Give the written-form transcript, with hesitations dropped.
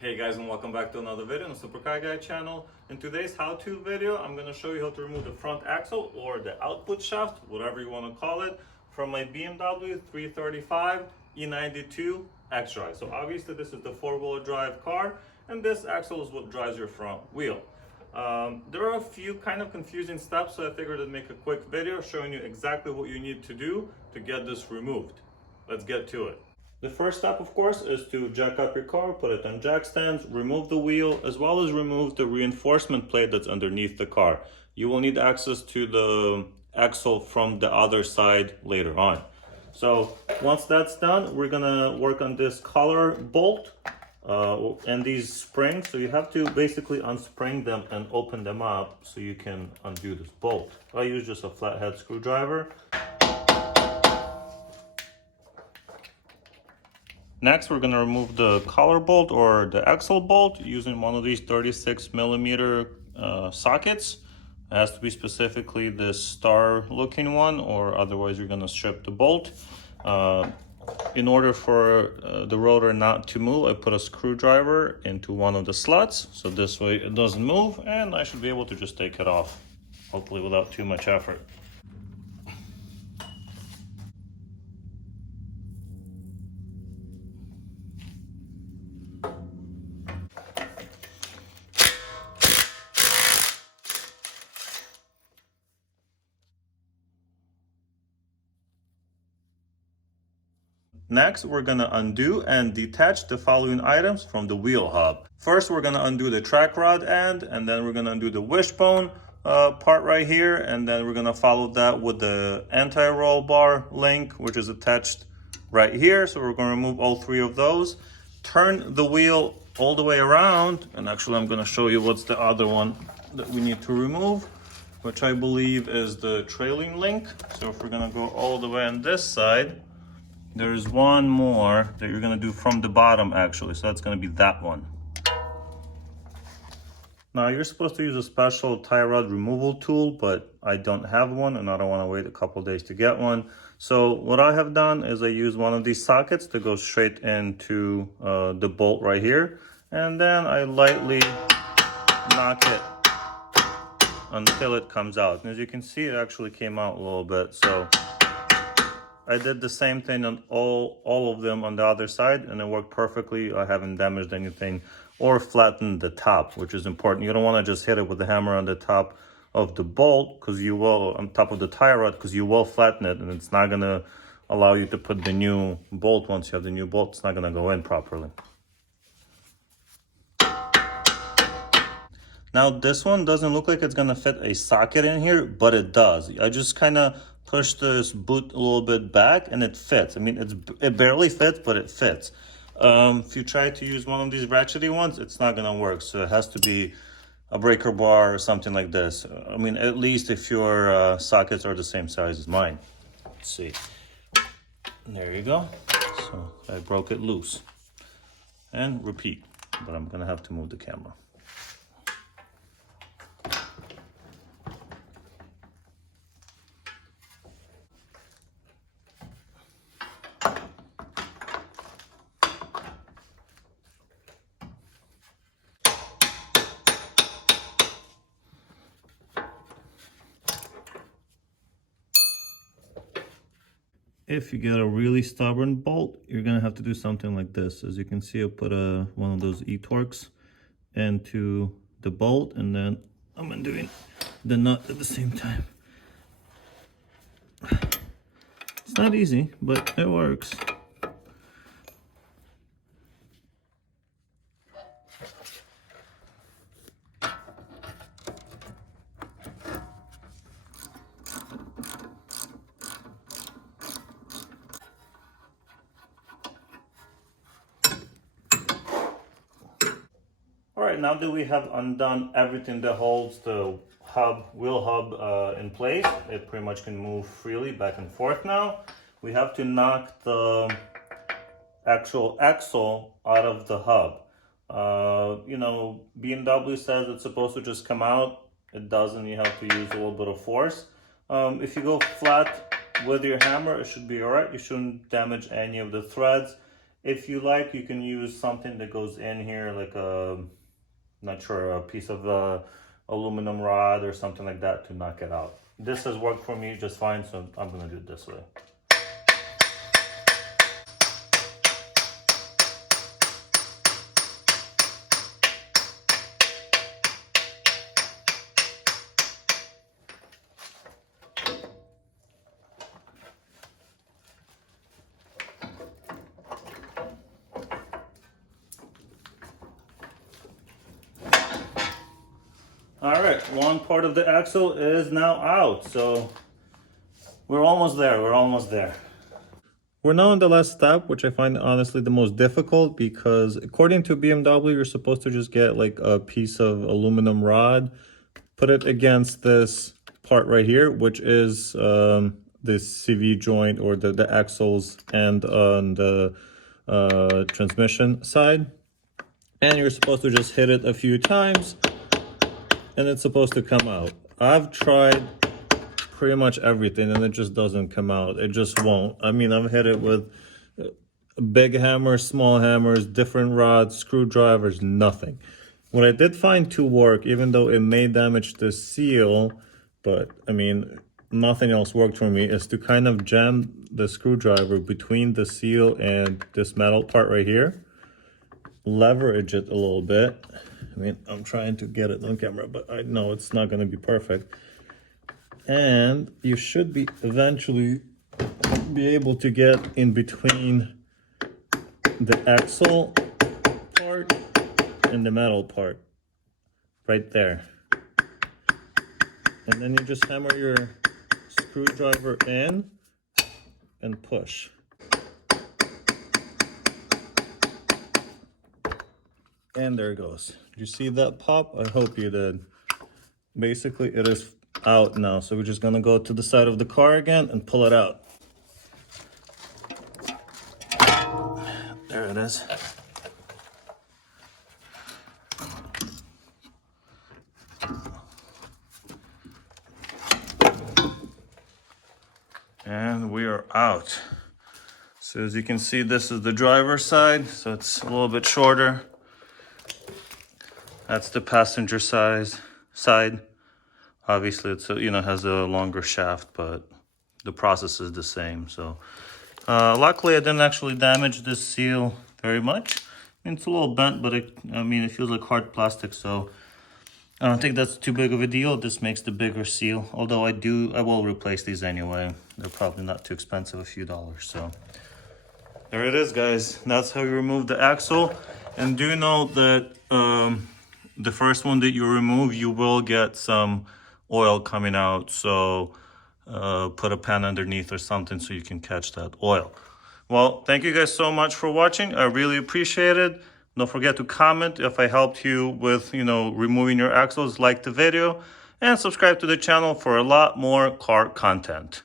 Hey guys, and welcome back to another video on the Supercar Guy channel. In today's how-to video, I'm going to show you how to remove the front axle or the output shaft, whatever you want to call it, from my BMW 335 E92 xDrive. So obviously this is the four-wheel drive car, and this axle is what drives your front wheel. There are a few kind of confusing steps, so I figured I'd make a quick video showing you exactly what you need to do to get this removed. Let's get to it. The first step, of course, is to jack up your car, put it on jack stands, remove the wheel, as well as remove the reinforcement plate that's underneath the car. You will need access to the axle from the other side later on. So once that's done, we're gonna work on this collar bolt and these springs. So you have to basically unspring them and open them up so you can undo this bolt. I use just a flathead screwdriver. Next, we're going to remove the collar bolt or the axle bolt using one of these 36mm sockets. It has to be specifically this star looking one, or otherwise you're going to strip the bolt. In order for the rotor not to move, I put a screwdriver into one of the slots, so this way it doesn't move, and I should be able to just take it off, hopefully without too much effort. Next, we're gonna undo and detach the following items from the wheel hub. First, we're gonna undo the track rod end, and then we're gonna undo the wishbone part right here, and then we're gonna follow that with the anti-roll bar link, which is attached right here. So we're gonna remove all three of those. Turn the wheel all the way around, and actually I'm gonna show you what's the other one that we need to remove, which I believe is the trailing link. So if we're gonna go all the way on this side, there's one more that you're gonna do from the bottom actually, so that's gonna be that one. Now you're supposed to use a special tie rod removal tool, but I don't have one and I don't want to wait a couple days to get one. So what I have done is I use one of these sockets to go straight into the bolt right here, and then I lightly knock it until it comes out. And as you can see, it actually came out a little bit. So I did the same thing on all of them on the other side, and it worked perfectly. I haven't damaged anything or flattened the top, which is important. You don't want to just hit it with the hammer on the top of the bolt, because you will, on top of the tie rod, because you will flatten it, and it's not going to allow you to put the new bolt. Once you have the new bolt, it's not going to go in properly. Now this one doesn't look like it's going to fit a socket in here, but it does. I just kind of push this boot a little bit back and it fits. I mean, it barely fits, but it fits. If you try to use one of these ratchety ones, it's not gonna work. So it has to be a breaker bar or something like this. I mean, at least if your sockets are the same size as mine. Let's see. There you go. So I broke it loose. And repeat, but I'm gonna have to move the camera. If you get a really stubborn bolt, you're gonna have to do something like this. As you can see, I put one of those E-Torques into the bolt, and then I'm undoing the nut at the same time. It's not easy, but it works. All right, now that we have undone everything that holds the wheel hub in place, it pretty much can move freely back and forth now. We have to knock the actual axle out of the hub. You know, BMW says it's supposed to just come out. It doesn't. You have to use a little bit of force. If you go flat with your hammer, it should be all right. You shouldn't damage any of the threads. If you like, you can use something that goes in here, like not sure, a piece of aluminum rod or something like that to knock it out. This has worked for me just fine, so I'm gonna do it this way. All right, one part of the axle is now out, so we're almost there, we're almost there. We're now on the last step, which I find honestly the most difficult, because according to BMW, you're supposed to just get like a piece of aluminum rod, put it against this part right here, which is this CV joint, or the axles and on the transmission side. And you're supposed to just hit it a few times and it's supposed to come out. I've tried pretty much everything and it just doesn't come out. It just won't. I mean, I've hit it with big hammers, small hammers, different rods, screwdrivers, nothing. What I did find to work, even though it may damage the seal, but I mean, nothing else worked for me, is to kind of jam the screwdriver between the seal and this metal part right here. Leverage it a little bit. I mean, I'm trying to get it on camera, but I know it's not going to be perfect. And you should be eventually be able to get in between the axle part and the metal part right there. And then you just hammer your screwdriver in and push. And there it goes. Did you see that pop? I hope you did. Basically, it is out now. So we're just gonna go to the side of the car again and pull it out. There it is. And we are out. So as you can see, this is the driver's side, so it's a little bit shorter. That's the passenger side. Obviously, it's has a longer shaft, but the process is the same. So, luckily, I didn't actually damage this seal very much. I mean, it's a little bent, but it feels like hard plastic, so I don't think that's too big of a deal. This makes the bigger seal. Although I will replace these anyway. They're probably not too expensive, a few dollars. So there it is, guys. That's how you remove the axle. And do know that the first one that you remove, you will get some oil coming out, so put a pan underneath or something so you can catch that oil. Well, thank you guys so much for watching. I really appreciate it. Don't forget to comment if I helped you with removing your axles. Like the video and subscribe to the channel for a lot more car content.